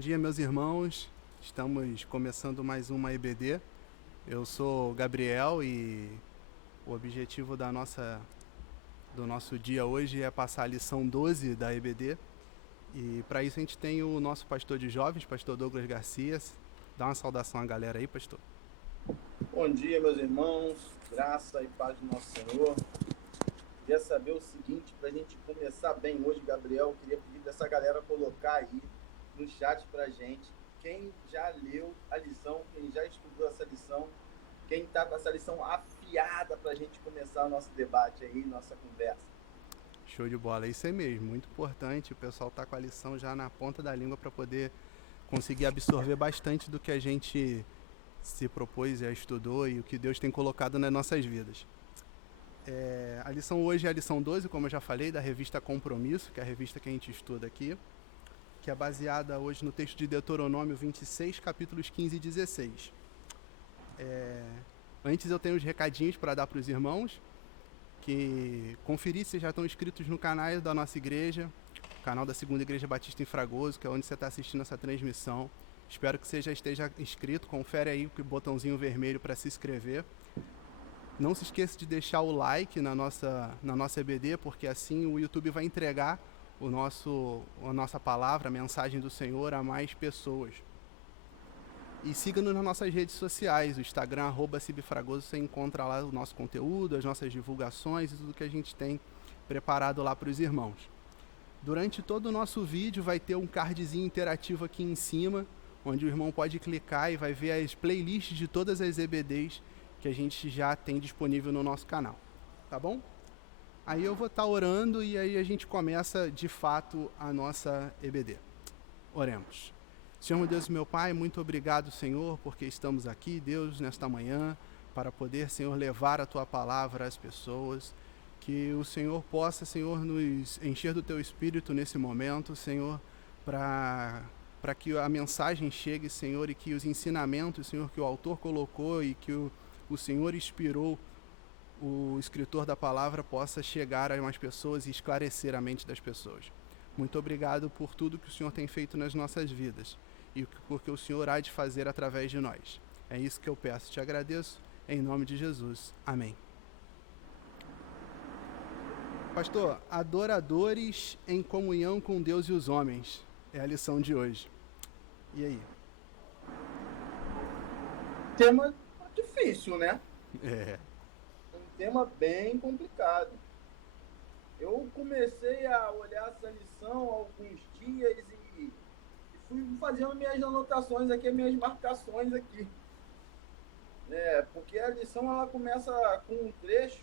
dia, meus irmãos. Estamos começando mais uma EBD. Eu sou o Gabriel e o objetivo do nosso dia hoje é passar a lição 12 da EBD. E para isso a gente tem o nosso pastor de jovens, pastor Douglas Garcia. Dá uma saudação à galera aí, pastor. Bom dia, meus irmãos. Graça e paz do nosso Senhor. Queria saber o seguinte, para a gente começar bem hoje, Gabriel, queria pedir para essa galera colocar aí no chat para a gente quem já leu a lição, quem já estudou essa lição, quem está com essa lição afiada para a gente começar o nosso debate aí, nossa conversa. Show de bola, é isso aí mesmo, muito importante. O pessoal tá com a lição já na ponta da língua para poder conseguir absorver bastante do que a gente se propôs e estudou e o que Deus tem colocado nas nossas vidas. A lição hoje é a lição 12, como eu já falei, da revista Compromisso, que é a revista que a gente estuda aqui, que é baseada hoje no texto de Deuteronômio 26, capítulos 15 e 16. Antes eu tenho os recadinhos para dar para os irmãos, que conferir se já estão inscritos no canal da nossa igreja, o canal da Segunda Igreja Batista em Fragoso, que é onde você está assistindo essa transmissão. Espero que você já esteja inscrito, confere aí o botãozinho vermelho para se inscrever. Não se esqueça de deixar o like na nossa EBD, porque assim o YouTube vai entregar a nossa palavra, a mensagem do Senhor a mais pessoas. E siga-nos nas nossas redes sociais, o Instagram, @cibfragoso, você encontra lá o nosso conteúdo, as nossas divulgações e tudo que a gente tem preparado lá para os irmãos. Durante todo o nosso vídeo vai ter um cardzinho interativo aqui em cima, onde o irmão pode clicar e vai ver as playlists de todas as EBDs que a gente já tem disponível no nosso canal, tá bom? Aí eu vou estar orando e aí a gente começa de fato a nossa EBD. Oremos. Senhor, meu Deus e meu Pai, muito obrigado, Senhor, porque estamos aqui, Deus, nesta manhã, para poder, Senhor, levar a Tua palavra às pessoas, que o Senhor possa, Senhor, nos encher do Teu Espírito nesse momento, Senhor, para que a mensagem chegue, Senhor, e que os ensinamentos, Senhor, que o autor colocou e que o Senhor inspirou o escritor da palavra possa chegar a mais pessoas e esclarecer a mente das pessoas. Muito obrigado por tudo que o Senhor tem feito nas nossas vidas e porque o Senhor há de fazer através de nós. É isso que eu peço, te agradeço, em nome de Jesus. Amém. Pastor, adoradores em comunhão com Deus e os homens, é a lição de hoje. E aí? Tema difícil, né? Um tema bem complicado. Eu comecei a olhar essa lição há alguns dias e fui fazendo minhas anotações aqui, minhas marcações aqui. Porque a lição ela começa com um trecho,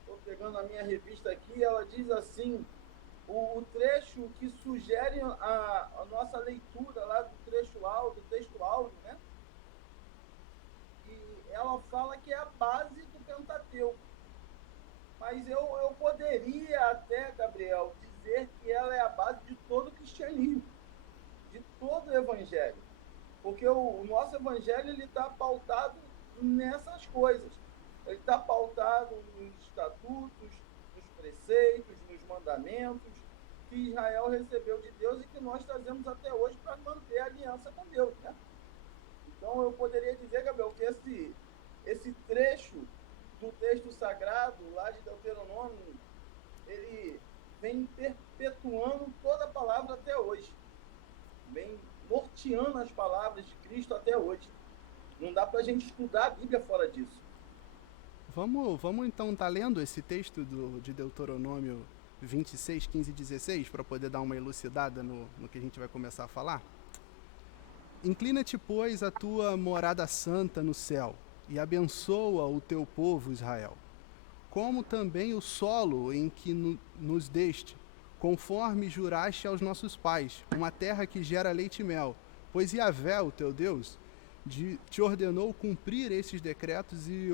estou pegando a minha revista aqui, ela diz assim, o trecho que sugere a nossa leitura lá do texto áudio, né? E ela fala que é a base do Pentateuco. Mas eu poderia até, Gabriel, dizer que ela é a base de todo o cristianismo, de todo o evangelho. Porque o nosso evangelho está pautado nessas coisas. Ele está pautado nos estatutos, nos preceitos, nos mandamentos que Israel recebeu de Deus e que nós trazemos até hoje para manter a aliança com Deus, né? Então eu poderia dizer, Gabriel, que esse trecho do texto sagrado, lá de Deuteronômio, ele vem perpetuando toda a palavra até hoje. Vem norteando as palavras de Cristo até hoje. Não dá para a gente estudar a Bíblia fora disso. Vamos então estar lendo esse texto de Deuteronômio 26, 15 e 16, para poder dar uma elucidada no que a gente vai começar a falar? Inclina-te, pois, a tua morada santa no céu, e abençoa o teu povo Israel, como também o solo em que nos deste, conforme juraste aos nossos pais, uma terra que gera leite e mel, pois Yahvé, o teu Deus, te ordenou cumprir esses decretos e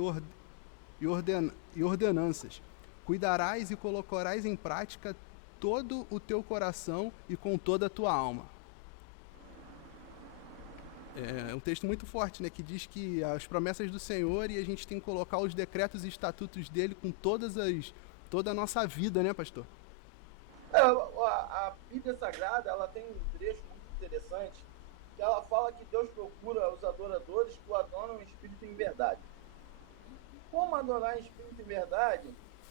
ordenanças. Cuidarás e colocarás em prática todo o teu coração e com toda a tua alma. É um texto muito forte, né, que diz que as promessas do Senhor e a gente tem que colocar os decretos e estatutos dele com toda a nossa vida, né, pastor? A Bíblia Sagrada ela tem um trecho muito interessante, que ela fala que Deus procura os adoradores que o adoram em espírito e em verdade. Como adorar em espírito e verdade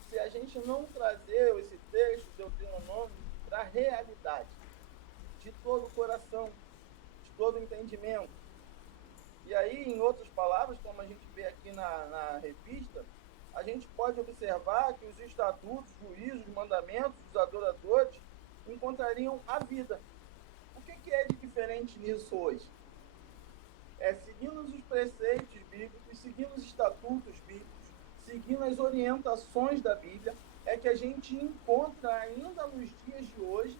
se a gente não trazer esse texto, Deuteronômio, para a realidade de todo o coração, de todo o entendimento? E aí, em outras palavras, como a gente vê aqui na revista, a gente pode observar que os estatutos, juízos, mandamentos dos adoradores encontrariam a vida. O que é de diferente nisso hoje? Seguindo os preceitos bíblicos, seguindo os estatutos bíblicos, seguindo as orientações da Bíblia, é que a gente encontra ainda nos dias de hoje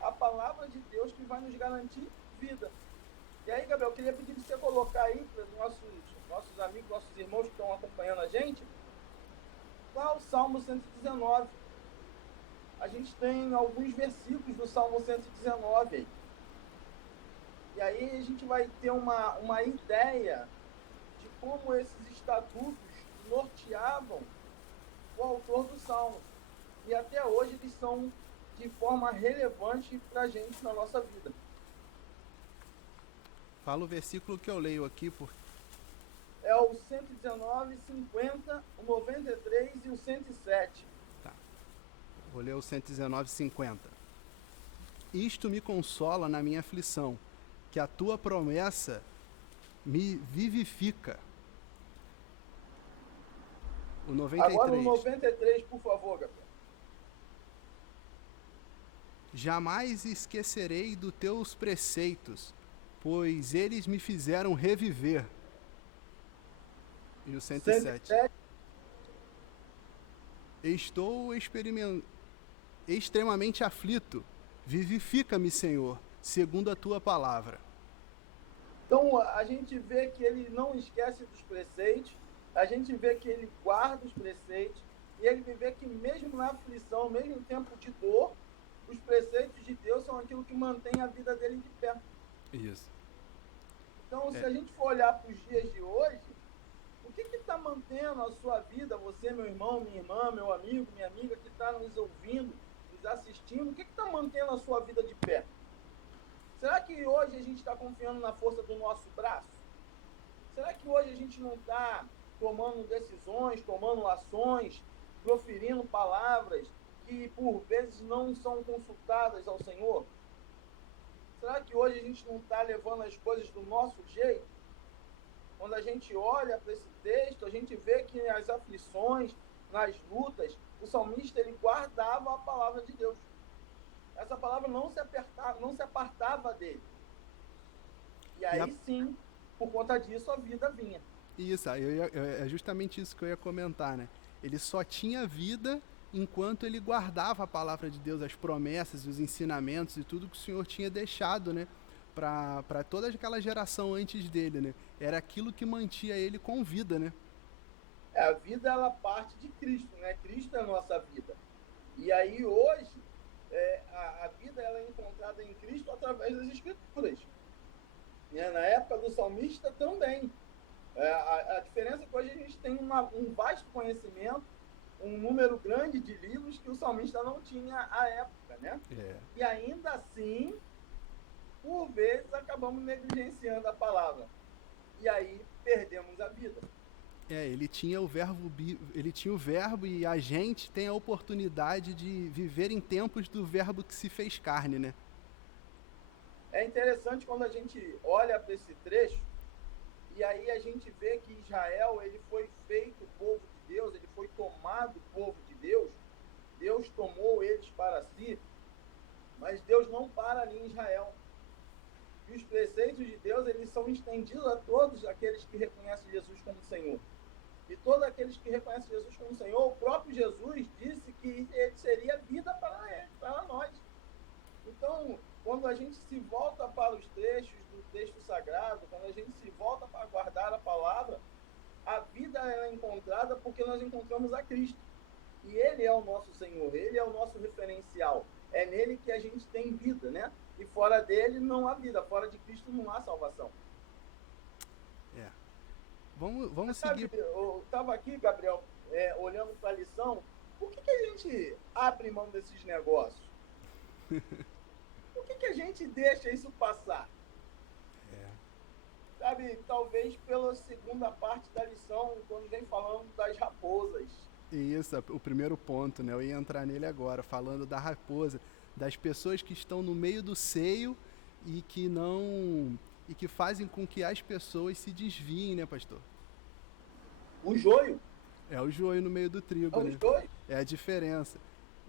a palavra de Deus que vai nos garantir vida. E aí, Gabriel, eu queria pedir para você colocar aí para os nossos amigos, nossos irmãos que estão acompanhando a gente, lá o Salmo 119. A gente tem alguns versículos do Salmo 119 aí. E aí a gente vai ter uma ideia de como esses estatutos norteavam o autor do Salmo. E até hoje eles são de forma relevante para a gente na nossa vida. Fala o versículo que eu leio aqui, por... É o 119, 50, o 93 e o 107. Tá. Vou ler o 119, 50. Isto me consola na minha aflição, que a tua promessa me vivifica. O 93. Agora o 93, por favor, Gabriel. Jamais esquecerei dos teus preceitos, pois eles me fizeram reviver. E o 107. Estou extremamente aflito. Vivifica-me, Senhor, segundo a tua palavra. Então, a gente vê que ele não esquece dos preceitos, a gente vê que ele guarda os preceitos, e ele vê que mesmo na aflição, mesmo em tempo de dor, os preceitos de Deus são aquilo que mantém a vida dele de pé. Isso. Então, se a gente for olhar para os dias de hoje, o que está mantendo a sua vida, você, meu irmão, minha irmã, meu amigo, minha amiga, que está nos ouvindo, nos assistindo, o que está mantendo a sua vida de pé? Será que hoje a gente está confiando na força do nosso braço? Será que hoje a gente não está tomando decisões, tomando ações, proferindo palavras que por vezes não são consultadas ao Senhor? Será que hoje a gente não está levando as coisas do nosso jeito? Quando a gente olha para esse texto, a gente vê que nas aflições, nas lutas, o salmista ele guardava a palavra de Deus. Essa palavra não se apartava dele. E aí sim, por conta disso, a vida vinha. Isso, é justamente isso que eu ia comentar, né? Ele só tinha vida enquanto ele guardava a palavra de Deus, as promessas, os ensinamentos e tudo que o Senhor tinha deixado, né? Para toda aquela geração antes dele, né? Era aquilo que mantinha ele com vida, né? A vida, ela parte de Cristo, né? Cristo é a nossa vida. E aí, hoje, a vida ela é encontrada em Cristo através das Escrituras. Na época do salmista também. A diferença é que hoje a gente tem um vasto conhecimento, um número grande de livros que o salmista não tinha à época, né? E ainda assim, por vezes, acabamos negligenciando a palavra. E aí, perdemos a vida. Ele tinha o verbo e a gente tem a oportunidade de viver em tempos do verbo que se fez carne, né? É interessante quando a gente olha para esse trecho e aí a gente vê que Israel ele foi feito povo de Deus, ele foi tomado povo de Deus, Deus tomou eles para si, mas Deus não para ali em Israel. E os preceitos de Deus eles são estendidos a todos aqueles que reconhecem Jesus como Senhor. E todos aqueles que reconhecem Jesus como Senhor, o próprio Jesus disse que ele seria vida para nós. Então, quando a gente se volta para os trechos do texto sagrado, quando a gente se volta para guardar a palavra, a vida é encontrada porque nós encontramos a Cristo. E Ele é o nosso Senhor, Ele é o nosso referencial. É nele que a gente tem vida, né? E fora dele não há vida, fora de Cristo não há salvação. Vamos seguir. Eu estava aqui, Gabriel, olhando para a lição. Por que a gente abre mão desses negócios? Por que a gente deixa isso passar? Sabe, talvez pela segunda parte da lição, quando vem falando das raposas. Isso, o primeiro ponto, né? Eu ia entrar nele agora, falando da raposa, das pessoas que estão no meio do seio e que não e que fazem com que as pessoas se desviem, né, pastor? O joio. É o joio no meio do trigo, É o né? joio. É a diferença.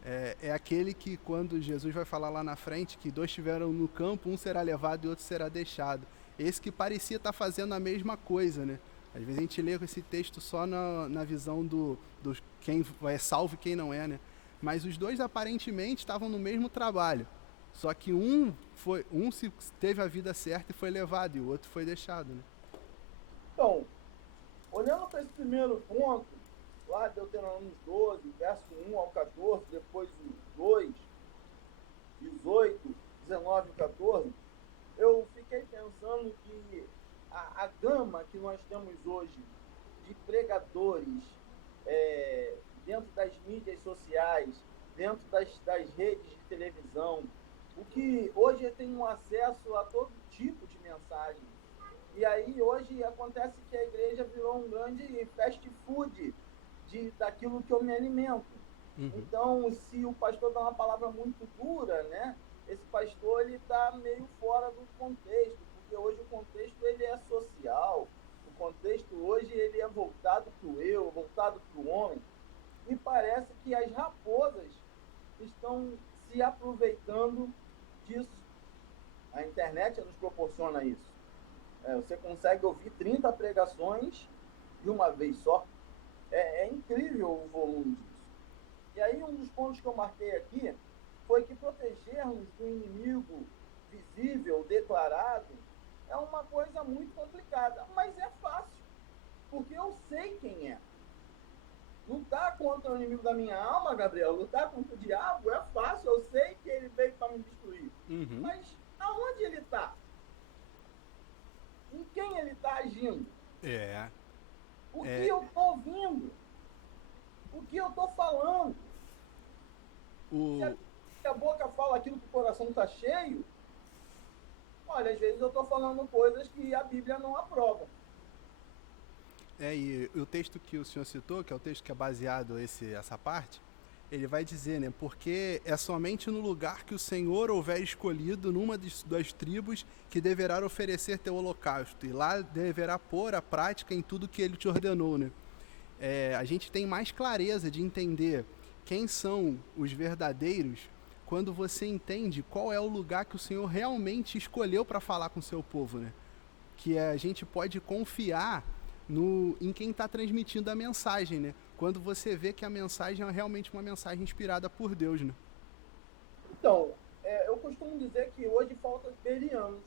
É aquele que, quando Jesus vai falar lá na frente, que dois estiveram no campo, um será levado e outro será deixado. Esse que parecia estar fazendo a mesma coisa, né? Às vezes a gente lê esse texto só na visão do quem é salvo e quem não é, né? Mas os dois aparentemente estavam no mesmo trabalho. Só que um se teve a vida certa e foi levado, e o outro foi deixado, né? Então, olhando para esse primeiro ponto, lá Deuteronômio 12, verso 1 ao 14, depois o 2, 18, 19 e 14, eu fiquei pensando que a gama que nós temos hoje de pregadores dentro das mídias sociais, dentro das redes de televisão, o que hoje tem um acesso a todo tipo de mensagem. E aí hoje acontece que a igreja virou um grande fast food daquilo que eu me alimento. Uhum. Então, se o pastor dá uma palavra muito dura, né, esse pastor ele está meio fora do contexto, porque hoje o contexto ele é social, o contexto hoje ele é voltado para o eu, voltado para o homem, e parece que as raposas estão se aproveitando disso. A internet nos proporciona isso. Você consegue ouvir 30 pregações de uma vez só. É incrível o volume disso. E aí um dos pontos que eu marquei aqui foi que protegermos do inimigo visível, declarado, é uma coisa muito complicada, mas é fácil, porque eu sei quem é. Lutar contra o inimigo da minha alma, Gabriel, lutar contra o diabo é fácil, eu sei que ele veio para me destruir. Uhum. Mas aonde ele está? Em quem ele está agindo? O que eu estou ouvindo? O que eu estou falando? Se a boca fala aquilo que o coração está cheio, olha, às vezes eu estou falando coisas que a Bíblia não aprova. E o texto que o senhor citou, que é o texto que é baseado essa parte, ele vai dizer, né? Porque é somente no lugar que o Senhor houver escolhido, numa das tribos, que deverá oferecer teu holocausto, e lá deverá pôr a prática em tudo que ele te ordenou, né? A gente tem mais clareza de entender quem são os verdadeiros quando você entende qual é o lugar que o Senhor realmente escolheu para falar com o seu povo, né? Que a gente pode confiar em quem está transmitindo a mensagem, né? Quando você vê que a mensagem é realmente uma mensagem inspirada por Deus, né? Então, eu costumo dizer que hoje faltam berianos.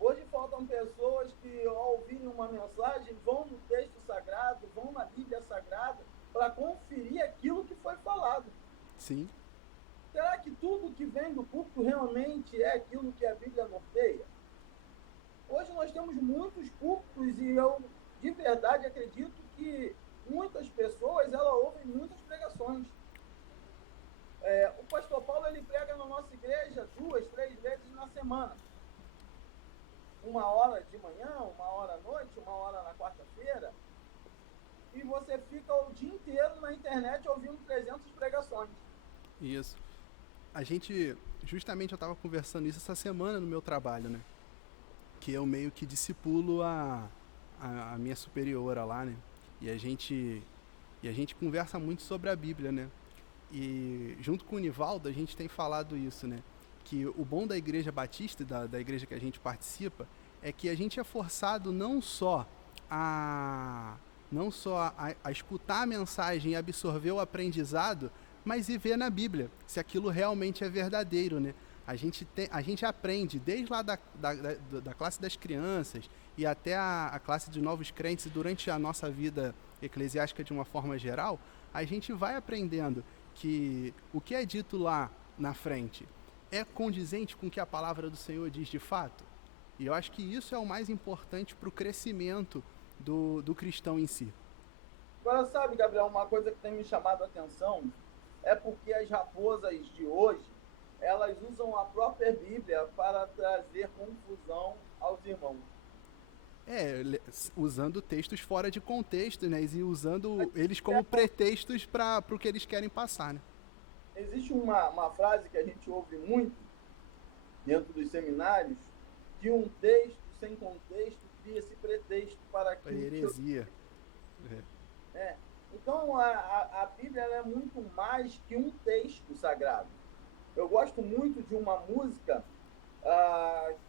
Hoje faltam pessoas que, ao ouvirem uma mensagem, vão no texto sagrado, vão na Bíblia Sagrada, para conferir aquilo que foi falado. Sim. Será que tudo que vem do púlpito realmente é aquilo que a Bíblia norteia? Hoje nós temos muitos púlpitos e eu, de verdade, acredito que muitas pessoas, elas ouvem muitas pregações. O pastor Paulo, ele prega na nossa igreja 2, 3 vezes na semana. 1 hora de manhã, 1 hora à noite, 1 hora na quarta-feira. E você fica o dia inteiro na internet ouvindo 300 pregações. Isso. Justamente eu estava conversando isso essa semana no meu trabalho, né? Que eu meio que discipulo a minha superiora lá, né? E a gente conversa muito sobre a Bíblia, né? E junto com o Nivaldo a gente tem falado isso, né? Que o bom da Igreja Batista, da igreja que a gente participa, é que a gente é forçado não só a escutar a mensagem e absorver o aprendizado, mas ir ver na Bíblia se aquilo realmente é verdadeiro, né? A gente aprende desde lá da classe das crianças e até a classe de novos crentes, e durante a nossa vida eclesiástica de uma forma geral, a gente vai aprendendo que o que é dito lá na frente é condizente com o que a palavra do Senhor diz de fato. E eu acho que isso é o mais importante para o crescimento do cristão em si. Agora, sabe, Gabriel, uma coisa que tem me chamado a atenção é porque as raposas de hoje, elas usam a própria Bíblia para trazer confusão aos irmãos. Usando textos fora de contexto, né? E usando eles como pretextos para o que eles querem passar, né? Existe uma frase que a gente ouve muito dentro dos seminários, que um texto sem contexto cria-se pretexto para aquilo. Heresia. Então, a Bíblia é muito mais que um texto sagrado. Eu gosto muito de uma música,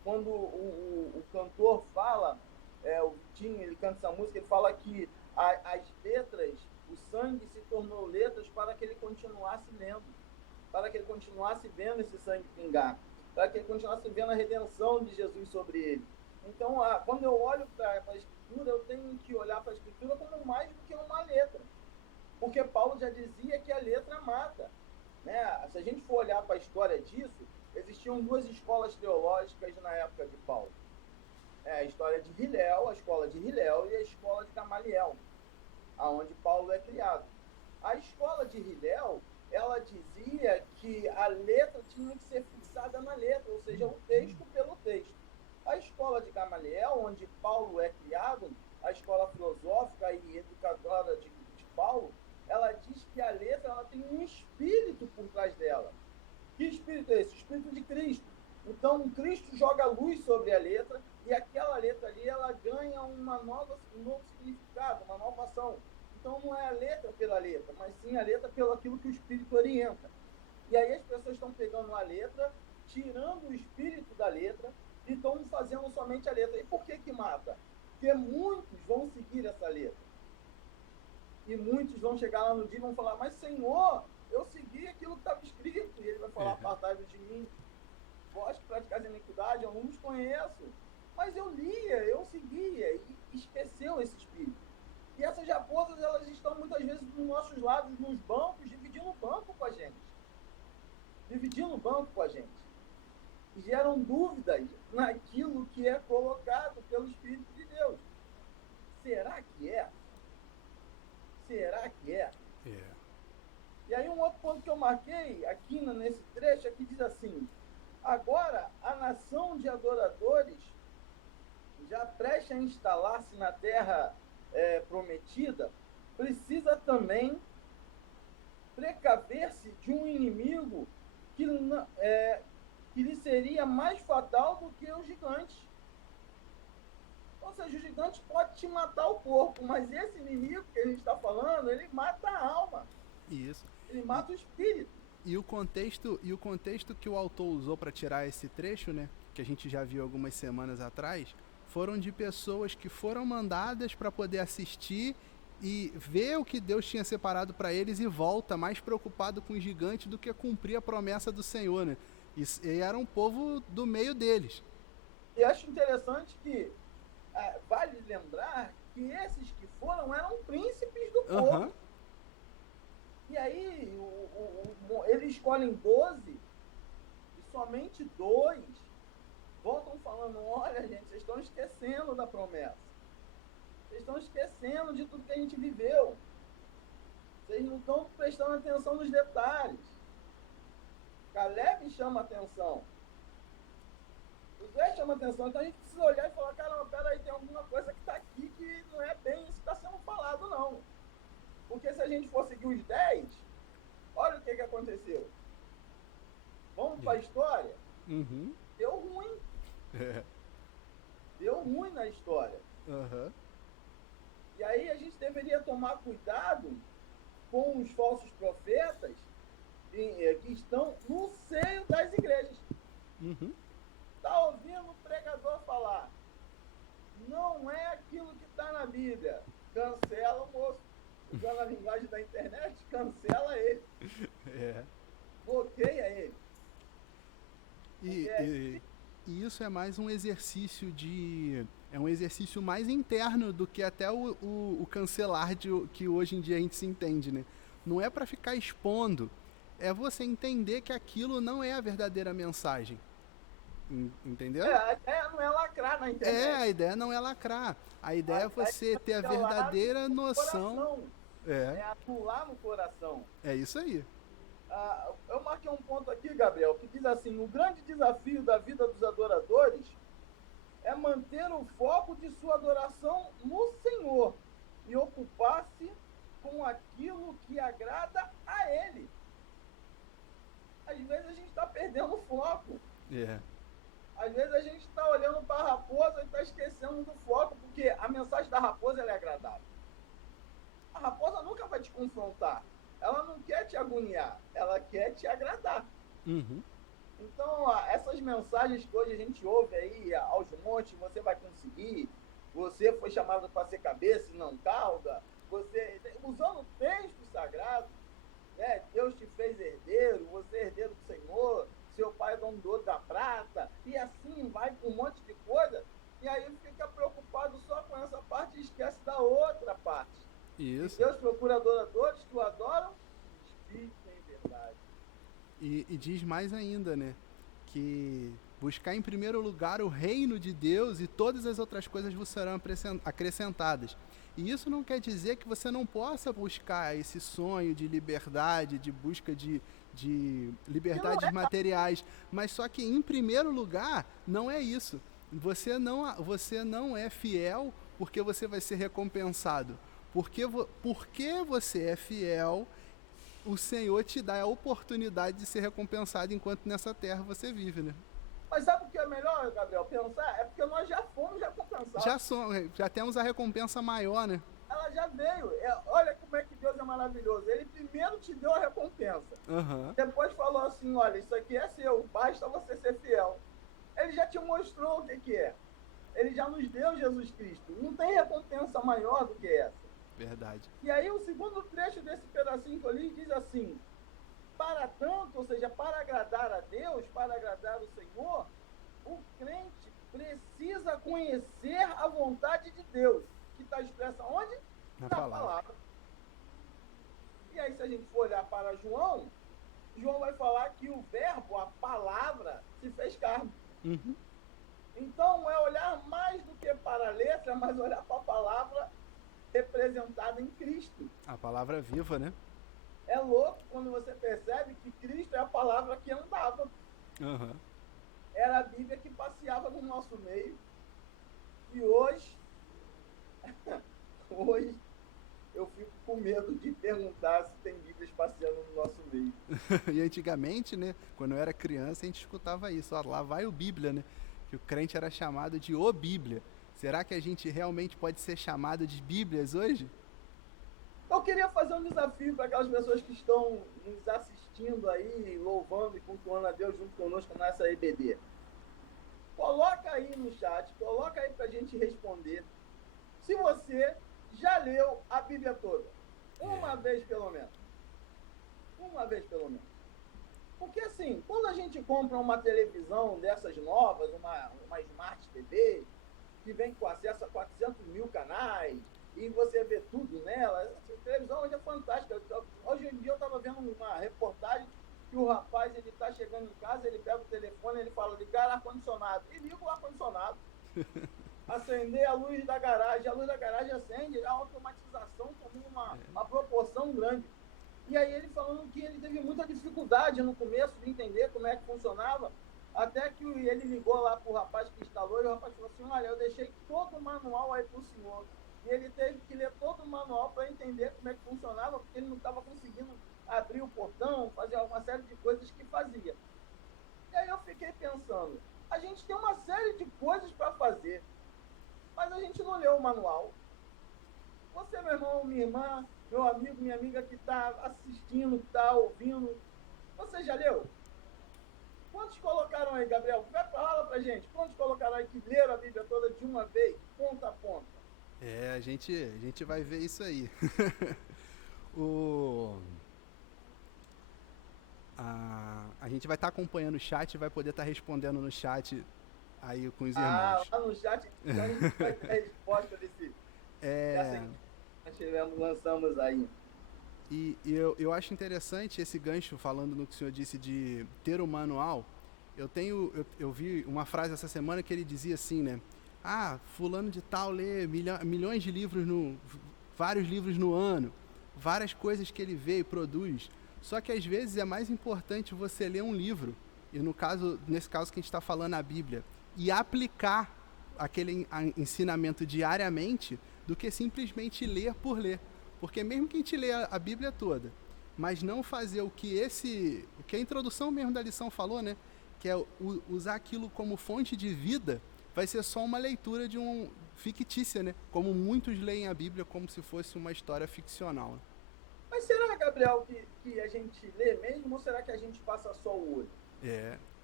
quando o cantor fala, o Vitinho, ele canta essa música, ele fala que as letras, o sangue se tornou letras para que ele continuasse lendo, para que ele continuasse vendo esse sangue pingar, para que ele continuasse vendo a redenção de Jesus sobre ele. Então, quando eu olho para a Escritura, eu tenho que olhar para a Escritura como mais do que uma letra. Porque Paulo já dizia que a letra mata. Né? Se a gente for olhar para a história disso, existiam duas escolas teológicas na época de Paulo. A história de Hillel, a escola de Hillel e a escola de Gamaliel, aonde Paulo é criado. A escola de Hillel, ela dizia que a letra tinha que ser fixada na letra, ou seja, o texto pelo texto. A escola de Gamaliel, onde Paulo é criado, a escola filosófica e educadora de Paulo, ela diz que a letra ela tem um espírito por trás dela. Que espírito é esse? O espírito de Cristo. Então, Cristo joga luz sobre a letra e aquela letra ali, ela ganha um novo significado, uma nova ação. Então, não é a letra pela letra, mas sim a letra pelo aquilo que o Espírito orienta. E aí as pessoas estão pegando a letra, tirando o espírito da letra e estão fazendo somente a letra. E por que mata? Porque muitos vão seguir essa letra. E muitos vão chegar lá no dia e vão falar, mas Senhor, eu segui aquilo que estava escrito. E ele vai falar, apartai-vos de mim, vós que praticais a iniquidade, eu não os conheço. Mas eu lia, eu seguia, e esqueceu esse espírito. E essas raposas, elas estão muitas vezes dos nossos lados, nos bancos, dividindo o banco com a gente. Dividindo o banco com a gente. E geram dúvidas naquilo que é colocado pelo Espírito de Deus. Será que é? Será que é? E aí um outro ponto que eu marquei aqui nesse trecho, aqui diz assim, agora a nação de adoradores já prestes a instalar-se na terra prometida, precisa também precaver-se de um inimigo que lhe seria mais fatal do que os gigantes. Ou seja, o gigante pode te matar o corpo, mas esse inimigo que a gente está falando, ele mata a alma. Isso. Ele mata o espírito. E o contexto que o autor usou para tirar esse trecho, né, que a gente já viu algumas semanas atrás, foram de pessoas que foram mandadas para poder assistir e ver o que Deus tinha separado para eles e volta mais preocupado com o gigante do que cumprir a promessa do Senhor, né? E era um povo do meio deles. E acho interessante que vale lembrar que esses que foram eram príncipes do povo. E aí eles escolhem 12 e somente 2 voltam falando, olha gente, vocês estão esquecendo da promessa. Vocês estão esquecendo de tudo que a gente viveu. Vocês não estão prestando atenção nos detalhes. Caleb chama atenção. Josué chama atenção. Então a gente precisa olhar e falar, caramba, peraí, tem alguma coisa que está aqui que não é bem isso que está sendo falado, não. Porque se a gente for seguir os 10, olha o que aconteceu. Vamos para a história? Deu ruim. Deu ruim na história. E aí a gente deveria tomar cuidado com os falsos profetas que estão no seio das igrejas. Está ouvindo o pregador falar, não é aquilo que está na Bíblia, cancela o moço. Usando a linguagem da internet, cancela ele. Bloqueia ele. E isso é mais um exercício é um exercício mais interno do que até o cancelar que hoje em dia a gente se entende, né? Não é para ficar expondo, é você entender que aquilo não é a verdadeira mensagem. Entendeu? A ideia não é lacrar na internet. A ideia não é lacrar. A ideia é você ter a verdadeira noção. É anular no coração. É isso aí. Eu marquei um ponto aqui, Gabriel, que diz assim: o grande desafio da vida dos adoradores é manter o foco de sua adoração no Senhor e ocupar-se com aquilo que agrada a Ele. Às vezes a gente está perdendo o foco. Às vezes a gente está olhando para a raposa e está esquecendo do foco, porque a mensagem da raposa ela é agradável. A raposa nunca vai te confrontar. Ela não quer te agoniar, ela quer te agradar. Então, essas mensagens que hoje a gente ouve aí, aos montes, você vai conseguir, você foi chamado para ser cabeça e não cauda, você, usando textos sagrados, né? Deus te fez herdeiro, você é herdeiro do Senhor, seu pai é dono do ouro da prata, e assim vai com um monte de coisa, e aí fica preocupado só com essa parte e esquece da outra parte. Isso. E Deus procura adoradores que o adoram em espírito e em verdade. E diz mais ainda, né? Que buscar em primeiro lugar o reino de Deus e todas as outras coisas vos serão acrescentadas. E isso não quer dizer que você não possa buscar esse sonho de liberdade, de busca de liberdades materiais, mas só que em primeiro lugar não é isso. Você não é fiel porque você vai ser recompensado. Porque você é fiel, o Senhor te dá a oportunidade de ser recompensado enquanto nessa terra você vive, né? Mas sabe o que é melhor, Gabriel, pensar? É porque nós já fomos recompensados. Já temos a recompensa maior, né? Ela já veio. Olha como é que Deus é maravilhoso. Ele primeiro te deu a recompensa. Depois falou assim, olha, isso aqui é seu, basta você ser fiel. Ele já te mostrou o que é. Ele já nos deu Jesus Cristo. Não tem recompensa maior do que essa. Verdade. E aí o segundo trecho desse pedacinho que eu li diz assim: para tanto, ou seja, para agradar a Deus, para agradar o Senhor, o crente precisa conhecer a vontade de Deus, que está expressa onde? Na palavra. E aí, se a gente for olhar para João vai falar que o verbo, a palavra, se fez carne. Então, é olhar mais do que para a letra, mas olhar para a palavra representada em Cristo. A palavra viva, né? É louco quando você percebe que Cristo é a palavra que andava. Era a Bíblia que passeava no nosso meio. E hoje eu fico com medo de perguntar se tem Bíblias passeando no nosso meio. E antigamente, né, quando eu era criança, a gente escutava isso. Ó, lá vai o Bíblia, né? Que o crente era chamado de o Bíblia. Será que a gente realmente pode ser chamado de Bíblias hoje? Eu queria fazer um desafio para aquelas pessoas que estão nos assistindo aí, louvando e cultuando a Deus junto conosco nessa EBD. Coloca aí no chat, coloca aí para a gente responder se você já leu a Bíblia toda. Uma vez pelo menos. Uma vez pelo menos. Porque assim, quando a gente compra uma televisão dessas novas, uma Smart TV, que vem com acesso a 400 mil canais, e você vê tudo nela, a televisão hoje é fantástica. Hoje em dia eu estava vendo uma reportagem que o rapaz, ele está chegando em casa, ele pega o telefone, ele fala, ligar ar-condicionado, e liga o ar-condicionado. Acender a luz da garagem acende, a automatização tomou uma proporção grande. E aí ele falando que ele teve muita dificuldade no começo de entender como é que funcionava, até que ele ligou lá para o rapaz que instalou, e o rapaz falou assim, olha, eu deixei todo o manual aí para o senhor. E ele teve que ler todo o manual para entender como é que funcionava, porque ele não estava conseguindo abrir o portão, fazer uma série de coisas que fazia. E aí eu fiquei pensando, a gente tem uma série de coisas para fazer, mas a gente não leu o manual. Você, meu irmão, minha irmã, meu amigo, minha amiga que está assistindo, que está ouvindo, você já leu? Quantos colocaram aí, Gabriel? Fala pra gente. Quantos colocaram aí que leram a Bíblia toda de uma vez, ponta a ponta? A gente vai ver isso aí. A gente vai estar acompanhando o chat e vai poder estar respondendo no chat aí com os irmãos. Lá no chat a gente vai ter a resposta dessa que nós lançamos aí. E eu acho interessante esse gancho, falando no que o senhor disse de ter o manual. Eu vi uma frase essa semana que ele dizia assim, né? Fulano de tal lê milhões de livros, vários livros no ano, várias coisas que ele vê e produz. Só que às vezes é mais importante você ler um livro, e nesse caso que a gente está falando, a Bíblia, e aplicar aquele ensinamento diariamente, do que simplesmente ler por ler. Porque mesmo que a gente lê a Bíblia toda, mas não fazer o que a introdução mesmo da lição falou, né? Que é usar aquilo como fonte de vida, vai ser só uma leitura fictícia, né? Como muitos leem a Bíblia como se fosse uma história ficcional. Mas será, Gabriel, que a gente lê mesmo ou será que a gente passa só o olho?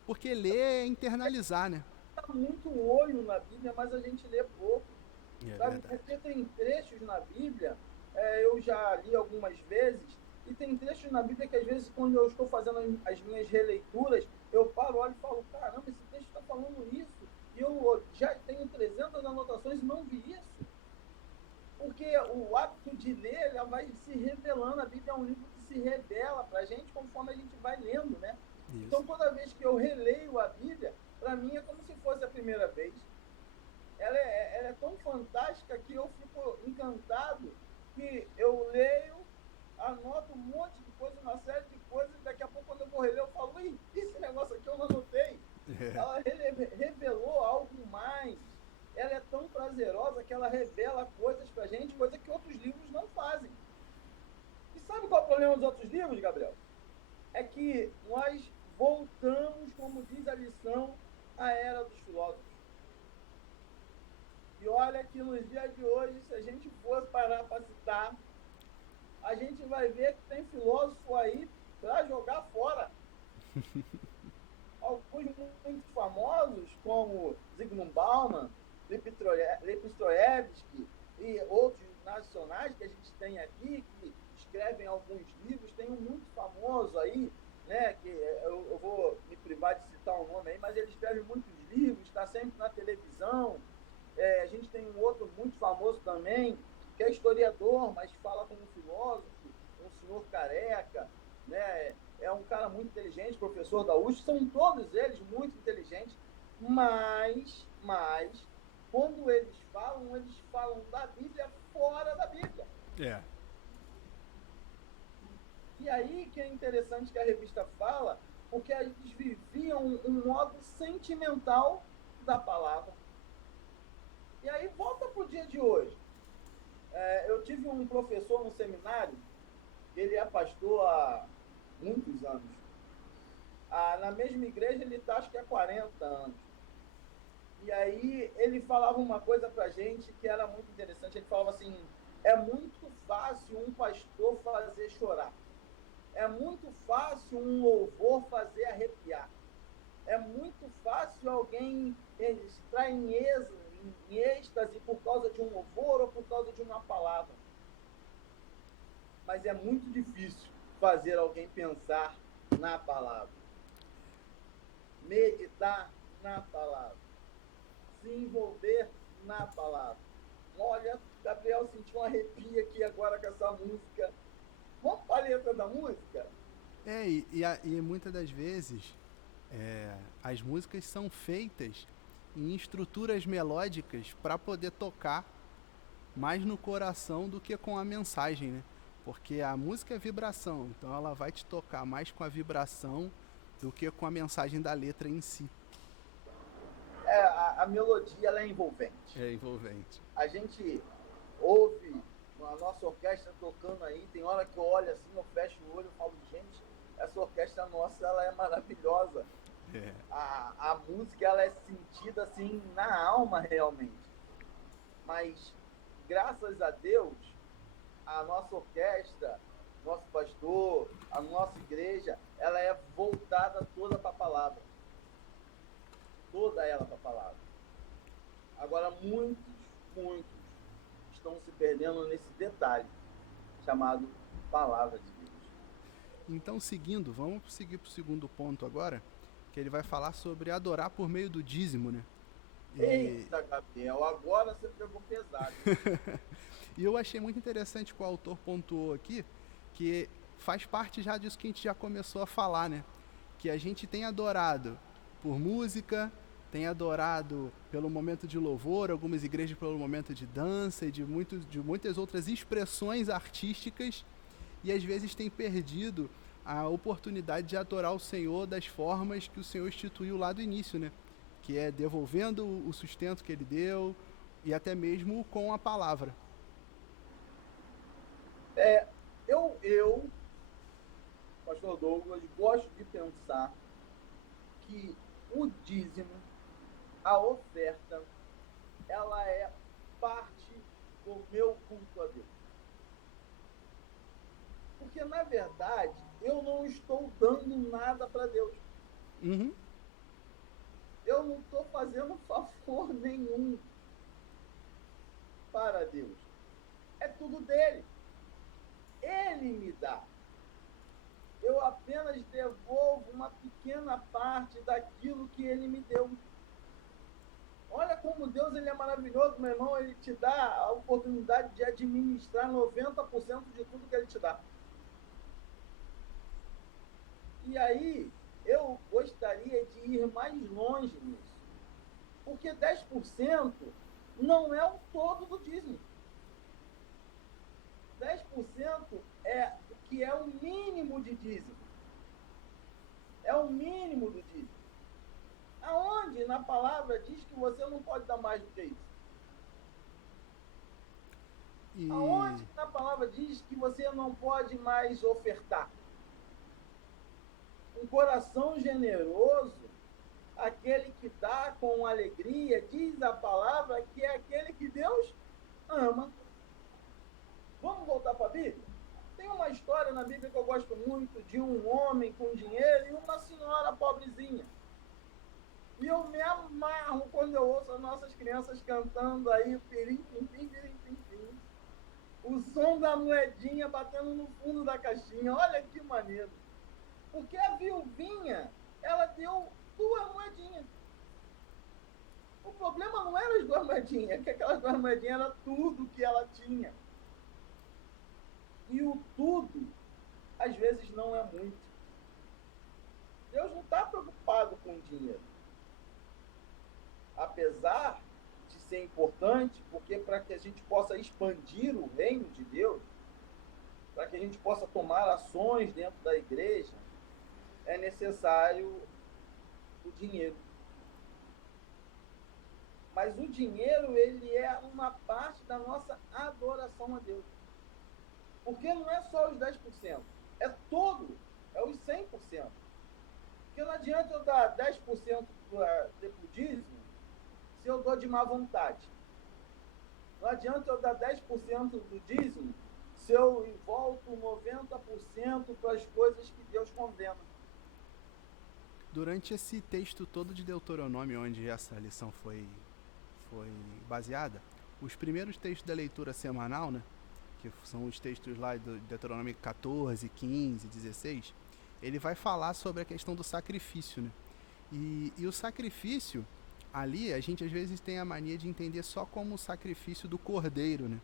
Porque ler é internalizar, né? Tá muito olho na Bíblia, mas a gente lê pouco. Sabe? Porque tem trechos na Bíblia, eu já li algumas vezes, e tem trechos na Bíblia que às vezes quando eu estou fazendo as minhas releituras, eu paro, olho e falo, caramba, esse texto está falando isso, e eu já tenho 300 anotações e não vi isso. Porque o hábito de ler, ela vai se revelando, a Bíblia é um livro que se revela para a gente conforme a gente vai lendo, né? Isso. Então toda vez que eu releio a Bíblia, para mim é como se fosse a primeira vez. Ela é tão fantástica que eu fico encantado que eu leio, anoto um monte de coisa, uma série de coisas, e daqui a pouco quando eu vou reler eu falo, esse negócio aqui eu não anotei. Ela revelou algo mais. Ela é tão prazerosa que ela revela coisas pra gente, coisa que outros livros não fazem. E sabe qual é o problema dos outros livros, Gabriel? É que nós voltamos, como diz a lição, à era dos filósofos. E olha que nos dias de hoje, se a gente for parar para citar, a gente vai ver que tem filósofo aí para jogar fora. Alguns muito famosos, como Zygmunt Bauman, Lepstroevski e outros nacionais que a gente tem aqui, que escrevem alguns livros, tem um muito famoso aí, né, que eu vou me privar de citar o nome aí, mas ele escreve muitos livros, está sempre na televisão. A gente tem um outro muito famoso também, que é historiador, mas fala como filósofo, um senhor careca, né? É um cara muito inteligente, professor da USP, são todos eles muito inteligentes, mas quando eles falam da Bíblia fora da Bíblia. E aí que é interessante que a revista fala, porque eles viviam um modo sentimental da palavra. E aí volta para o dia de hoje. Eu tive um professor no seminário, ele é pastor há muitos anos. Na mesma igreja ele está, acho que há 40 anos. E aí ele falava uma coisa para a gente que era muito interessante. Ele falava assim, é muito fácil um pastor fazer chorar. É muito fácil um louvor fazer arrepiar. É muito fácil alguém estar em êxtase por causa de um louvor ou por causa de uma palavra. Mas é muito difícil fazer alguém pensar na palavra, meditar na palavra, se envolver na palavra. Olha, Gabriel sentiu um arrepio aqui agora com essa música. Vamos para a letra da música? E muitas das vezes as músicas são feitas em estruturas melódicas para poder tocar mais no coração do que com a mensagem, né? Porque a música é vibração, então ela vai te tocar mais com a vibração do que com a mensagem da letra em si. A melodia ela é envolvente. É envolvente. A gente ouve a nossa orquestra tocando aí, tem hora que eu olho assim, eu fecho o olho e falo, gente, essa orquestra nossa, ela é maravilhosa. A música, ela é sentida assim na alma realmente. Mas, graças a Deus, a nossa orquestra, nosso pastor, a nossa igreja, ela é voltada toda para a palavra. Toda ela para a palavra. Agora, muitos estão se perdendo nesse detalhe, chamado palavra de Deus. Então, vamos seguir para o segundo ponto agora, que ele vai falar sobre adorar por meio do dízimo, né? Eita, Gabriel, agora você pegou pesado. E eu achei muito interessante que o autor pontuou aqui, que faz parte já disso que a gente já começou a falar, né? Que a gente tem adorado por música, tem adorado pelo momento de louvor, algumas igrejas pelo momento de dança e de muitas outras expressões artísticas, e às vezes tem perdido a oportunidade de adorar o Senhor das formas que o Senhor instituiu lá do início, né? Que é devolvendo o sustento que ele deu e até mesmo com a palavra. Eu, pastor Douglas, gosto de pensar que o dízimo, a oferta, ela é parte do meu culto a Deus. Porque, na verdade, eu não estou dando nada para Deus. Uhum. Eu não estou fazendo favor nenhum para Deus. É tudo dele. Ele me dá. Eu apenas devolvo uma pequena parte daquilo que ele me deu. Olha como Deus ele é maravilhoso, meu irmão. Ele te dá a oportunidade de administrar 90% de tudo que ele te dá. E aí, eu gostaria de ir mais longe nisso. Porque 10% não é o todo do dízimo. 10% é o que é o mínimo de dízimo. É o mínimo do dízimo. Aonde na palavra diz que você não pode dar mais do que isso? Aonde na palavra diz que você não pode mais ofertar? Um coração generoso, aquele que dá com alegria, diz a palavra que é aquele que Deus ama. Vamos voltar para a Bíblia? Tem uma história na Bíblia que eu gosto muito de um homem com dinheiro e uma senhora pobrezinha. E eu me amarro quando eu ouço as nossas crianças cantando aí, pirim, pim, pim, pirim, pim, pim. O som da moedinha batendo no fundo da caixinha. Olha que maneiro. Porque a viuvinha, ela deu 2 moedinhas. O problema não era as 2 moedinhas, que aquelas 2 moedinhas era tudo que ela tinha. E o tudo, às vezes, não é muito. Deus não está preocupado com o dinheiro. Apesar de ser importante, porque para que a gente possa expandir o reino de Deus, para que a gente possa tomar ações dentro da igreja, é necessário o dinheiro. Mas o dinheiro, ele é uma parte da nossa adoração a Deus. Porque não é só os 10%, é todo, é os 100%. Porque não adianta eu dar 10% do dízimo se eu dou de má vontade. Não adianta eu dar 10% do dízimo se eu volto 90% para as coisas que Deus condena. Durante esse texto todo de Deuteronômio, onde essa lição foi baseada, os primeiros textos da leitura semanal, né, que são os textos lá do Deuteronômio 14, 15, 16, ele vai falar sobre a questão do sacrifício, né? E o sacrifício, ali, a gente às vezes tem a mania de entender só como o sacrifício do cordeiro, né?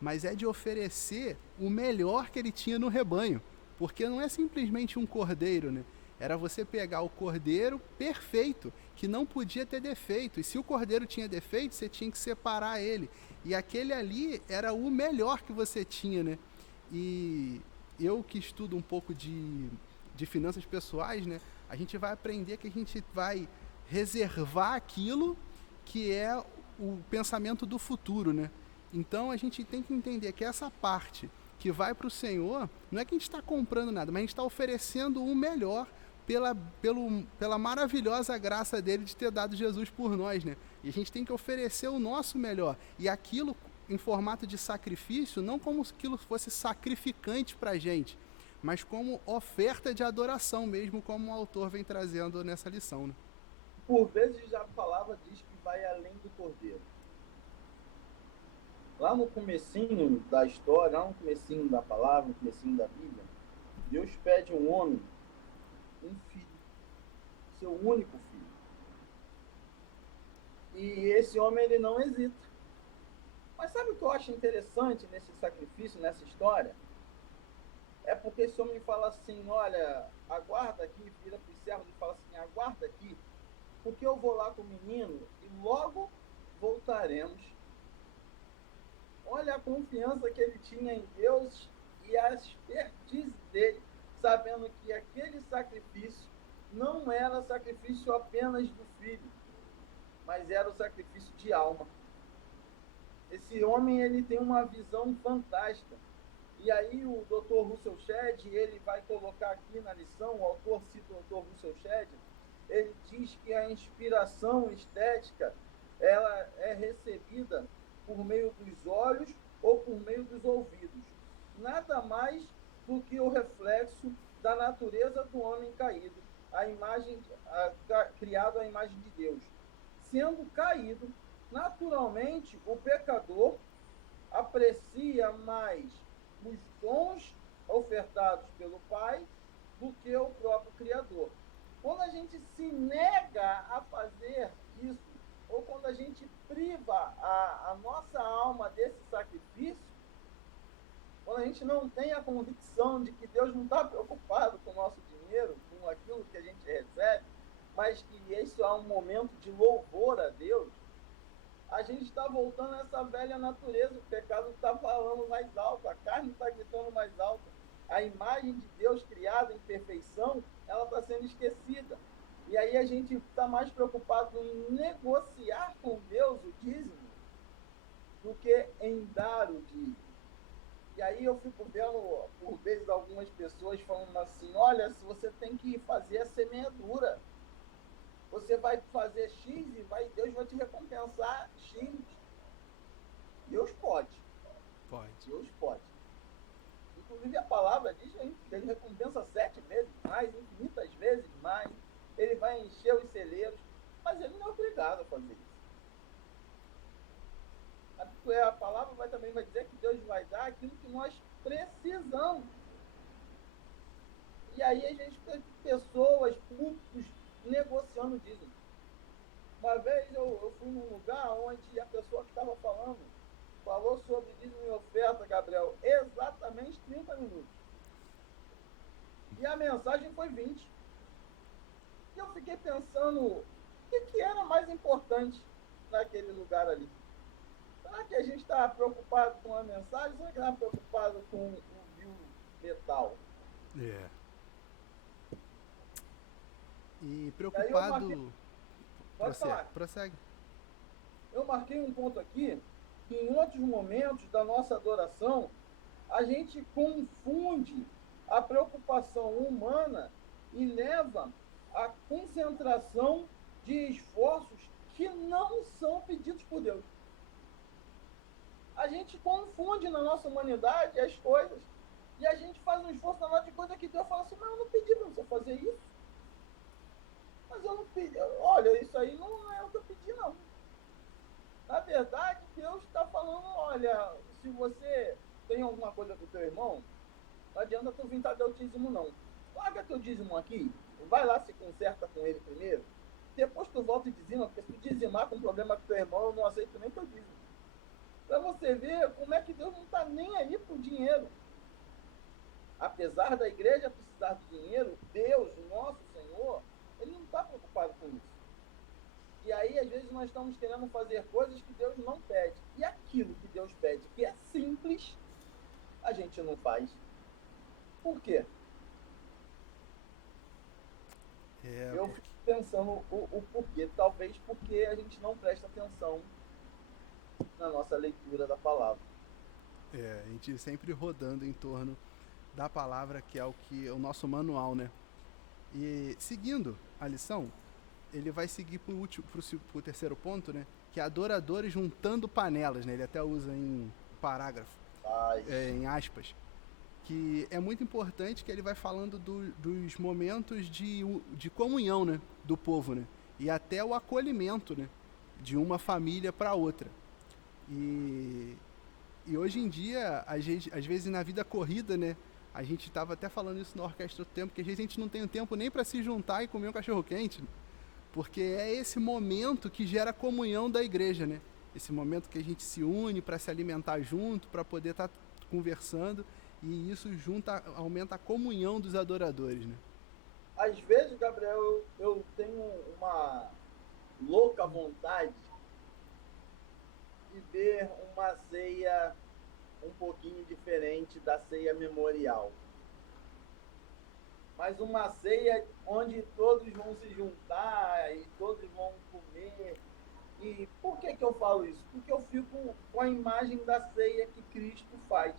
Mas é de oferecer o melhor que ele tinha no rebanho, porque não é simplesmente um cordeiro, né? Era você pegar o cordeiro perfeito, que não podia ter defeito. E se o cordeiro tinha defeito, você tinha que separar ele. E aquele ali era o melhor que você tinha, né? E eu que estudo um pouco de finanças pessoais, né? A gente vai aprender que a gente vai reservar aquilo que é o pensamento do futuro, né? Então a gente tem que entender que essa parte que vai para o Senhor, não é que a gente está comprando nada, mas a gente está oferecendo o melhor pela maravilhosa graça dele de ter dado Jesus por nós, né? E a gente tem que oferecer o nosso melhor. E aquilo em formato de sacrifício, não como se aquilo fosse sacrificante para a gente, mas como oferta de adoração mesmo, como o autor vem trazendo nessa lição, né? Por vezes a palavra diz que vai além do cordeiro. Lá no comecinho da história, lá no comecinho da palavra, no comecinho da Bíblia, Deus pede a um homem um filho, seu único filho. E esse homem, ele não hesita. Mas sabe o que eu acho interessante nesse sacrifício, nessa história? É porque esse homem fala assim, olha, aguarda aqui, vira para os servos e fala assim, aguarda aqui, porque eu vou lá com o menino e logo voltaremos. Olha a confiança que ele tinha em Deus e a expertise dele. sabendo que aquele sacrifício não era sacrifício apenas do filho, mas era o sacrifício de alma. Esse homem, ele tem uma visão fantástica. E aí o Dr. Russell Shedd, ele vai colocar aqui na lição, o autor cita o Dr. Russell Shedd, ele diz que a inspiração estética, ela é recebida por meio dos olhos ou por meio dos ouvidos. Nada mais do que o reflexo da natureza do homem caído, a imagem, criado à imagem de Deus. Sendo caído, naturalmente, o pecador aprecia mais os dons ofertados pelo Pai do que o próprio Criador. Quando a gente se nega a fazer isso, ou quando a gente priva a nossa alma desse sacrifício, quando a gente não tem a convicção de que Deus não está preocupado com o nosso dinheiro, com aquilo que a gente recebe, mas que isso é um momento de louvor a Deus, a gente está voltando a essa velha natureza, o pecado está falando mais alto, a carne está gritando mais alto, a imagem de Deus criada em perfeição, ela está sendo esquecida. E aí a gente está mais preocupado em negociar com Deus o dízimo do que em dar o dízimo. E aí eu fico vendo, por vezes, algumas pessoas falando assim, olha, se você tem que fazer a semeadura, você vai fazer X e Deus vai te recompensar X. Deus pode. Pode. Deus pode. Inclusive a palavra diz que ele recompensa 7 vezes mais, infinitas vezes mais. Ele vai encher os celeiros, mas ele não é obrigado a fazer isso. A palavra também vai dizer que Deus vai dar aquilo que nós precisamos. E aí a gente tem pessoas, públicos, negociando dízimo. Uma vez eu fui num lugar onde a pessoa que estava falou sobre dízimo e oferta, Gabriel, exatamente 30 minutos. E a mensagem foi 20. E eu fiquei pensando, o que era mais importante naquele lugar ali? Será que a gente está preocupado com a mensagem? Será que está preocupado com o metal? É. E preocupado... Prossegue. Eu marquei um ponto aqui, que em outros momentos da nossa adoração, a gente confunde a preocupação humana e leva a concentração de esforços que não são pedidos por Deus. A gente confunde na nossa humanidade as coisas e a gente faz um esforço na nossa de coisa que Deus fala assim, mas eu não pedi para você fazer isso. Mas eu não pedi. Olha, isso aí não é o que eu pedi, não. Na verdade, Deus está falando, olha, se você tem alguma coisa com o teu irmão, não adianta tu vir dar o dízimo, não. Larga teu dízimo aqui, vai lá se conserta com ele primeiro, depois tu volta e dizima, porque se tu dizimar com problema com teu irmão, eu não aceito nem teu dízimo. Para você ver como é que Deus não está nem aí pro dinheiro. Apesar da igreja precisar de dinheiro, Deus, o nosso Senhor, ele não está preocupado com isso. E aí, às vezes, nós estamos querendo fazer coisas que Deus não pede. E aquilo que Deus pede, que é simples, a gente não faz. Por quê? Eu fico pensando o porquê. Talvez porque a gente não presta atenção na nossa leitura da palavra. A gente sempre rodando em torno da palavra, que é o nosso manual, né? E seguindo a lição, ele vai seguir pro terceiro ponto, né? Que é adoradores juntando panelas, né? Ele até usa em parágrafo, em aspas, que é muito importante, que ele vai falando dos momentos de comunhão, né? Do povo, né? E até o acolhimento, né? De uma família para outra. E hoje em dia, às vezes na vida corrida, né? A gente estava até falando isso na orquestra do tempo, que às vezes a gente não tem tempo nem para se juntar e comer um cachorro-quente, porque é esse momento que gera a comunhão da igreja, né? Esse momento que a gente se une para se alimentar junto, para poder estar conversando, e isso aumenta a comunhão dos adoradores, né? Às vezes, Gabriel, eu tenho uma louca vontade de ver uma ceia um pouquinho diferente da ceia memorial. mas uma ceia onde todos vão se juntar e todos vão comer. E por que eu falo isso? Porque eu fico com a imagem da ceia que Cristo faz.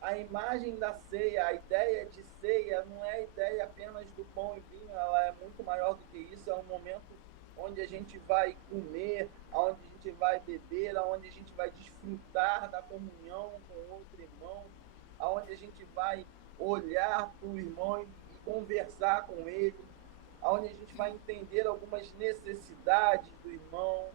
A imagem da ceia, a ideia de ceia não é a ideia apenas do pão e vinho, ela é muito maior do que isso, é um momento onde a gente vai comer, onde a gente vai beber, onde a gente vai desfrutar da comunhão com outro irmão, onde a gente vai olhar para o irmão e conversar com ele, onde a gente vai entender algumas necessidades do irmão,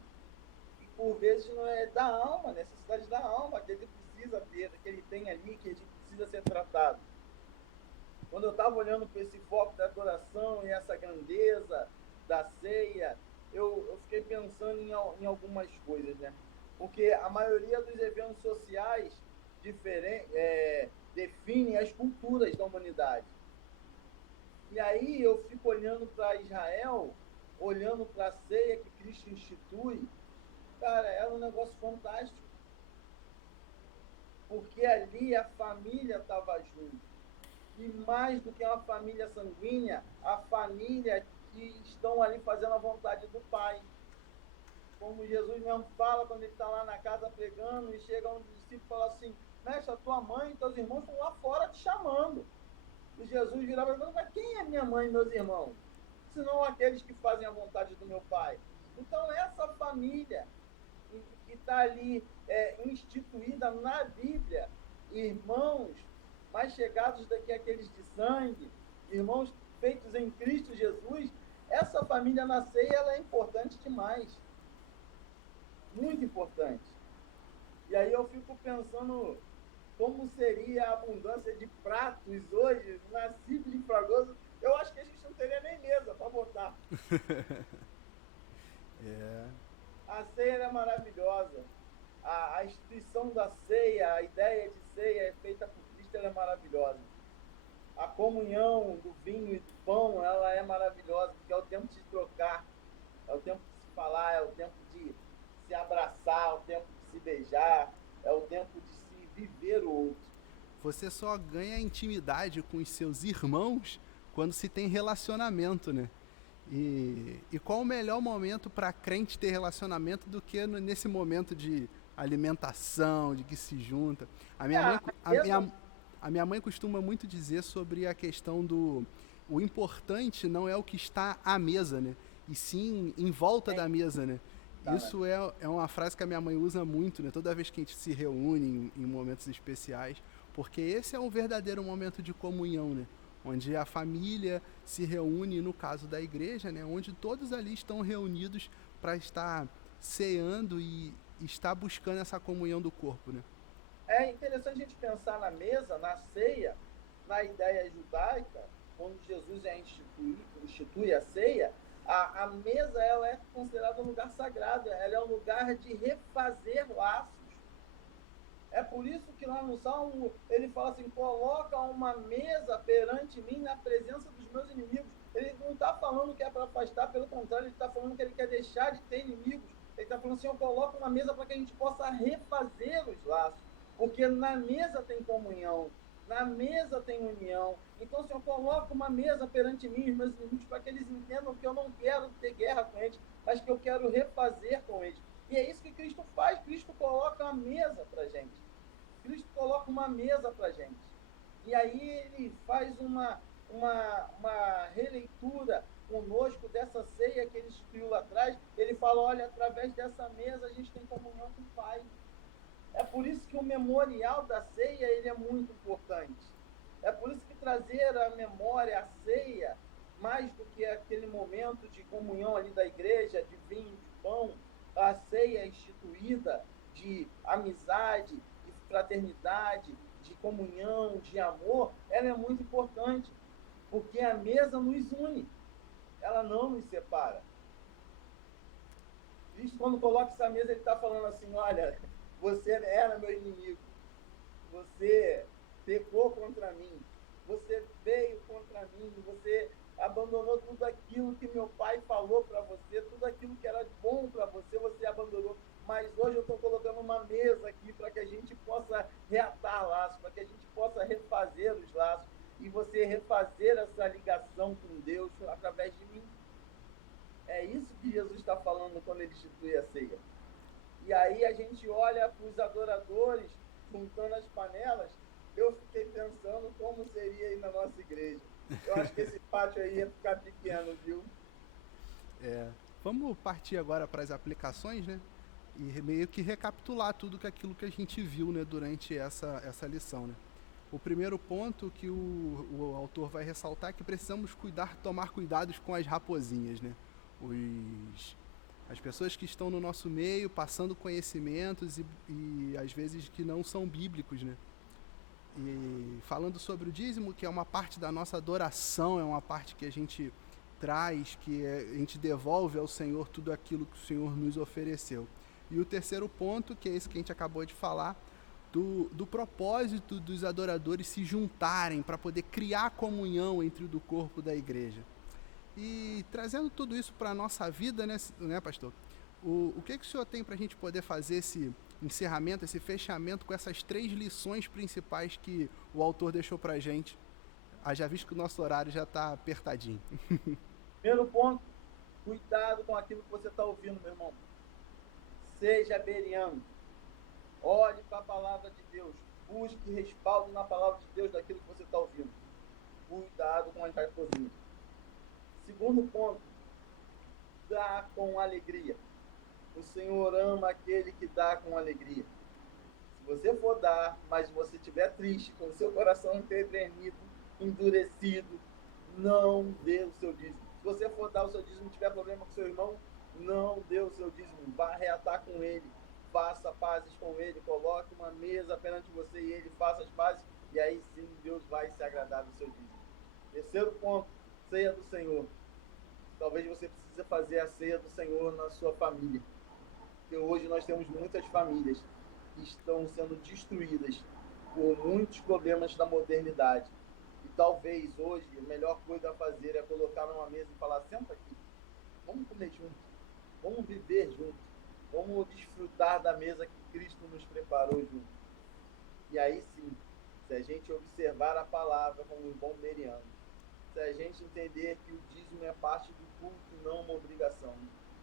e por vezes não é da alma, necessidade da alma, que ele precisa ter, que ele tem ali, que a gente precisa ser tratado. Quando eu estava olhando para esse foco da adoração e essa grandeza da ceia, eu fiquei pensando em algumas coisas, né? Porque a maioria dos eventos sociais define as culturas da humanidade. E aí eu fico olhando para Israel, olhando para a ceia que Cristo institui, cara, era um negócio fantástico. Porque ali a família estava junto. E mais do que uma família sanguínea, a família que estão ali fazendo a vontade do Pai. Como Jesus mesmo fala quando ele está lá na casa pregando e chega um discípulo e fala assim, mestre, a tua mãe e teus irmãos estão lá fora te chamando. E Jesus virava e falava, mas quem é minha mãe e meus irmãos? Senão aqueles que fazem a vontade do meu Pai. Então essa família que está ali instituída na Bíblia, irmãos mais chegados do que aqueles de sangue, irmãos feitos em Cristo Jesus, essa família na ceia ela é importante demais. Muito importante. E aí eu fico pensando como seria a abundância de pratos hoje na Simples de Fragoso. Eu acho que a gente não teria nem mesa para botar. A ceia é maravilhosa. A instituição da ceia, a ideia de ceia é feita por Cristo, ela é maravilhosa. A comunhão do vinho e do pão, ela é maravilhosa, porque é o tempo de trocar, é o tempo de se falar, é o tempo de se abraçar, é o tempo de se beijar, é o tempo de se viver o outro. Você só ganha intimidade com os seus irmãos quando se tem relacionamento, né? E qual o melhor momento para crente ter relacionamento do que nesse momento de alimentação, de que se junta? A minha mãe costuma muito dizer sobre a questão do... O importante não é o que está à mesa, né? E sim em volta da mesa, né? Isso é uma frase que a minha mãe usa muito, né? Toda vez que a gente se reúne em momentos especiais, porque esse é um verdadeiro momento de comunhão, né? Onde a família se reúne, no caso da igreja, né? Onde todos ali estão reunidos para estar ceando e estar buscando essa comunhão do corpo, né? É interessante a gente pensar na mesa, na ceia, na ideia judaica, quando Jesus institui a ceia, a mesa ela é considerada um lugar sagrado, ela é um lugar de refazer laços. É por isso que lá no Salmo ele fala assim, coloca uma mesa perante mim na presença dos meus inimigos. Ele não está falando que é para afastar, pelo contrário, ele está falando que ele quer deixar de ter inimigos. Ele está falando assim, eu coloco uma mesa para que a gente possa refazer os laços. Porque na mesa tem comunhão, na mesa tem união. Então, se eu coloco uma mesa perante mim, os meus inimigos, para que eles entendam que eu não quero ter guerra com eles, mas que eu quero refazer com eles. E é isso que Cristo faz. Cristo coloca uma mesa para a gente. Cristo coloca uma mesa para a gente. E aí ele faz uma releitura conosco dessa ceia que ele instituiu lá atrás. Ele fala, olha, através dessa mesa a gente tem comunhão com o Pai. É por isso que o memorial da ceia ele é muito importante. É por isso que trazer a memória, a ceia, mais do que aquele momento de comunhão ali da igreja, de vinho, de pão, a ceia instituída de amizade, de fraternidade, de comunhão, de amor, ela é muito importante, porque a mesa nos une, ela não nos separa. Cristo, quando coloca essa mesa, ele está falando assim, olha, você era meu inimigo, você pecou contra mim, você veio contra mim, você abandonou tudo aquilo que meu pai falou para você, tudo aquilo que era bom para você, você abandonou. Mas hoje eu estou colocando uma mesa aqui para que a gente possa reatar laços, para que a gente possa refazer os laços. Jesus está falando quando ele institui a ceia. E aí a gente olha para os adoradores juntando as panelas. Eu fiquei pensando como seria aí na nossa igreja. Eu acho que esse pátio aí ia ficar pequeno, viu? Vamos partir agora para as aplicações, né? E meio que recapitular tudo aquilo que a gente viu, né, durante essa lição, né? O primeiro ponto que o autor vai ressaltar é que precisamos tomar cuidados com as raposinhas, né? As pessoas que estão no nosso meio passando conhecimentos e às vezes que não são bíblicos, né? E falando sobre o dízimo, que é uma parte da nossa adoração, é uma parte que a gente traz, a gente devolve ao Senhor tudo aquilo que o Senhor nos ofereceu. E o terceiro ponto, que é esse que a gente acabou de falar, do propósito dos adoradores se juntarem para poder criar comunhão entre o corpo da igreja. E trazendo tudo isso para a nossa vida, né, pastor? O que o senhor tem para a gente poder fazer esse encerramento, esse fechamento com essas 3 lições principais que o autor deixou para a gente? Já visto que o nosso horário já está apertadinho. Primeiro ponto, cuidado com aquilo que você está ouvindo, meu irmão. Seja bereano. Olhe para a palavra de Deus. Busque respaldo na palavra de Deus daquilo que você está ouvindo. Cuidado com as raposinhas. Segundo ponto, dá com alegria. O Senhor ama aquele que dá com alegria. Se você for dar, mas você estiver triste, com o seu coração empedernido, endurecido, não dê o seu dízimo. Se você for dar o seu dízimo e tiver problema com seu irmão, não dê o seu dízimo. Vá reatar com ele. Faça pazes com ele, coloque uma mesa perante você e ele faça as pazes, e aí sim Deus vai se agradar do seu dízimo. Terceiro ponto, ceia do Senhor. Talvez você precise fazer a ceia do Senhor na sua família. Porque hoje nós temos muitas famílias que estão sendo destruídas por muitos problemas da modernidade. E talvez hoje a melhor coisa a fazer é colocar numa mesa e falar, senta aqui, vamos comer junto, vamos viver junto. Vamos desfrutar da mesa que Cristo nos preparou junto. E aí sim, se a gente observar a palavra como um bom bereano, se a gente entender que o dízimo é parte do culto, não uma obrigação,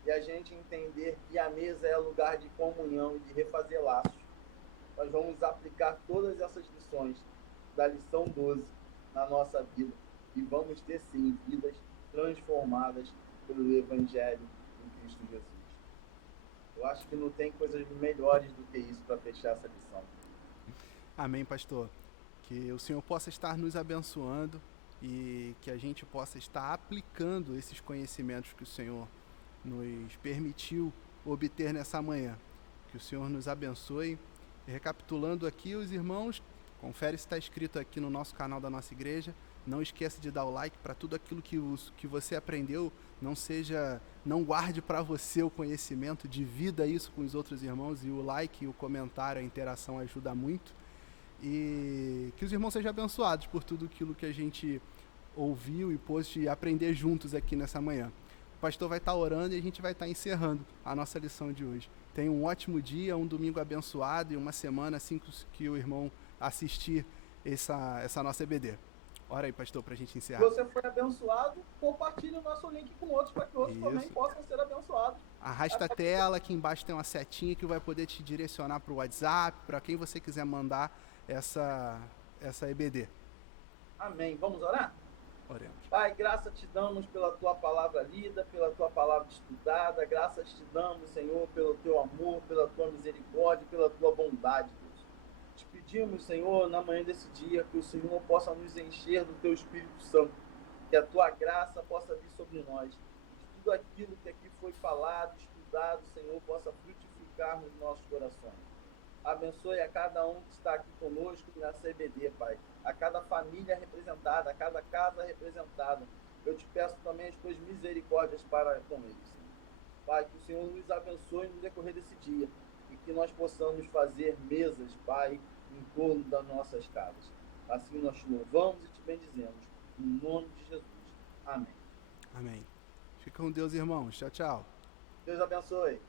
e a gente entender que a mesa é lugar de comunhão e de refazer laços, nós vamos aplicar todas essas lições da lição 12 na nossa vida e vamos ter sim vidas transformadas pelo Evangelho em Cristo Jesus. Eu acho que não tem coisas melhores do que isso para fechar essa lição. Amém, pastor. Que o Senhor possa estar nos abençoando e que a gente possa estar aplicando esses conhecimentos que o Senhor nos permitiu obter nessa manhã. Que o Senhor nos abençoe. E recapitulando aqui, os irmãos, confere se está escrito aqui no nosso canal da nossa igreja. Não esqueça de dar o like para tudo aquilo que você aprendeu. Não guarde para você o conhecimento, divida isso com os outros irmãos, e o like, o comentário, a interação ajuda muito. E que os irmãos sejam abençoados por tudo aquilo que a gente ouviu e pôde aprender juntos aqui nessa manhã. O pastor vai estar orando e a gente vai estar encerrando a nossa lição de hoje. Tenha um ótimo dia, um domingo abençoado e uma semana assim que o irmão assistir essa nossa EBD. Ora aí, pastor, para a gente encerrar. Se você foi abençoado, compartilhe o nosso link com outros para que outros também possam ser abençoados. Arrasta a tela, aqui embaixo tem uma setinha que vai poder te direcionar para o WhatsApp, para quem você quiser mandar essa EBD. Amém. Vamos orar? Oremos. Pai, graças te damos pela tua palavra lida, pela tua palavra estudada. Graças te damos, Senhor, pelo teu amor, pela tua misericórdia, pela tua bondade, Deus. Te pedimos, Senhor, na manhã desse dia, que o Senhor possa nos encher do teu Espírito Santo, que a tua graça possa vir sobre nós. Que tudo aquilo que aqui foi falado, estudado, Senhor, possa frutificar nos nossos corações. Abençoe a cada um que está aqui conosco nessa EBD, Pai. A cada família representada, a cada casa representada. Eu te peço também as tuas misericórdias para com eles. Pai, que o Senhor nos abençoe no decorrer desse dia e que nós possamos fazer mesas, Pai, em torno das nossas casas. Assim nós te louvamos e te bendizemos. Em nome de Jesus. Amém. Amém. Fica com Deus, irmãos. Tchau, tchau. Deus abençoe.